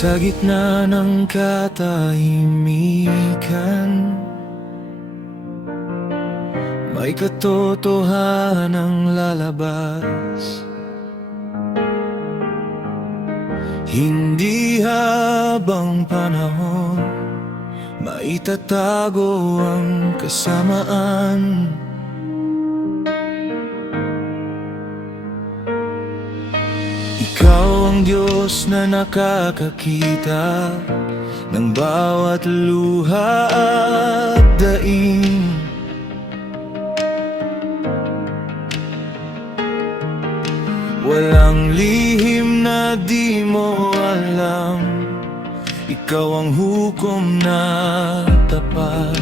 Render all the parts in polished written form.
Sa gitna ng katahimikan, may katotohanang lalabas. Hindi habang panahon maitatago ang kasamaan. Ikaw ang Diyos na nakakakita ng bawat luha at daing. Walang lihim na di mo alam, ikaw ang hukom na tapat.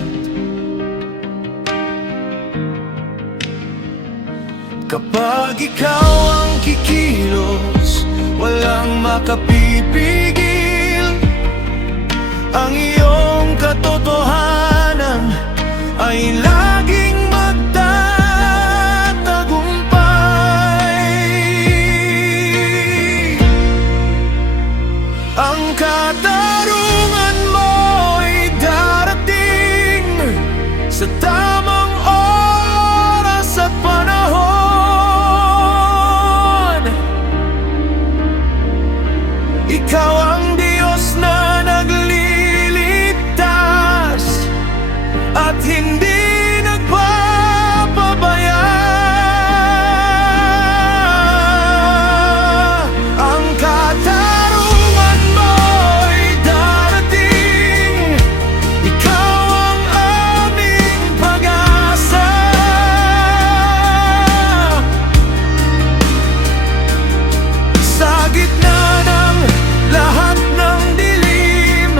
Kapag ikaw ang kikilos, walang makapipigil. Ang iyong katotohanan ay laging magtatagumpay. Ang katarungan mo'y darating sa tamang oras at panahon. Ikaw ang Diyos na nagliligtas at hindi nagpapabaya. Ang katarungan mo'y darating, ikaw ang aming pag-asa. Sa gitna ng lahat ng dilim,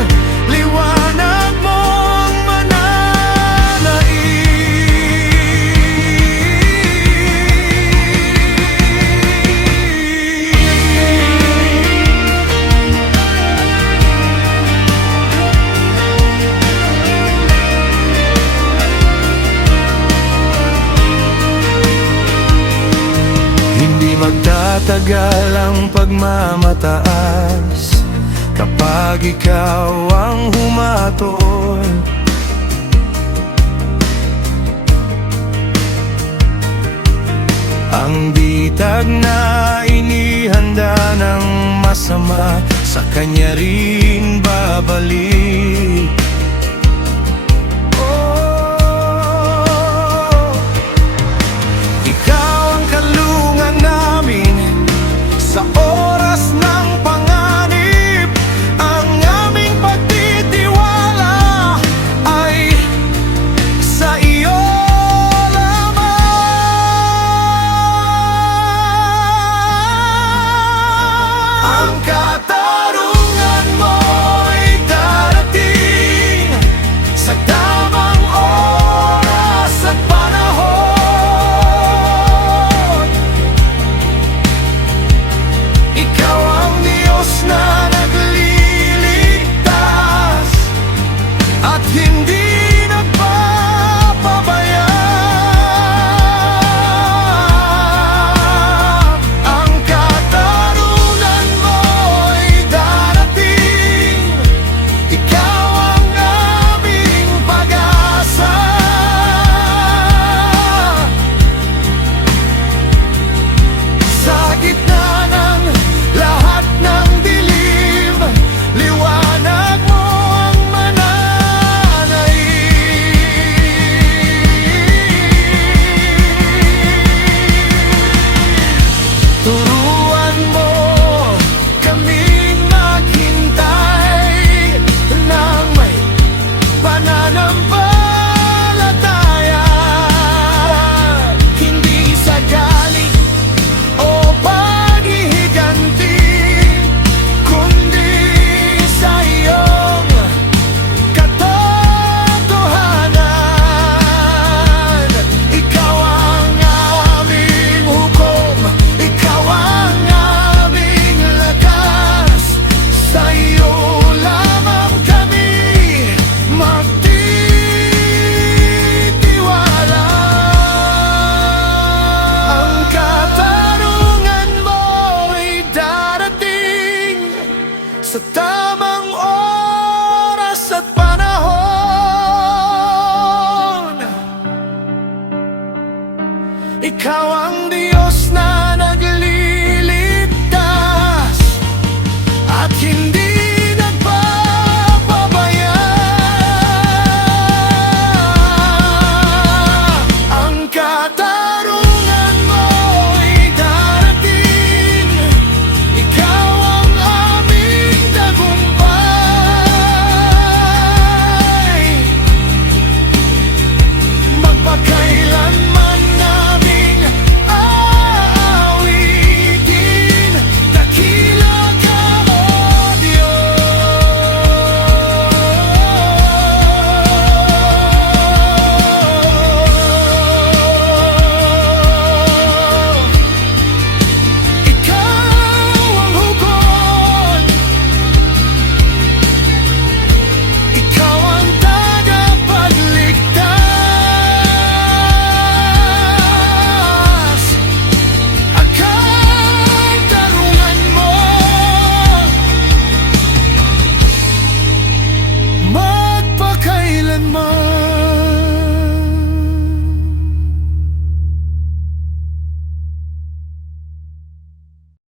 liwanag mo ang mananaig. Hindi magtatagal ang pagmamataas kapag ikaw ang humatol. Ang bitag na inihanda ng masama, sa kanya rin babalik. Ikaw ang kalungan namin sa oras ng panganib. Ang aming pagtitiwala ay sa iyo lamang. Ang katarungan mo'y darating, ikaw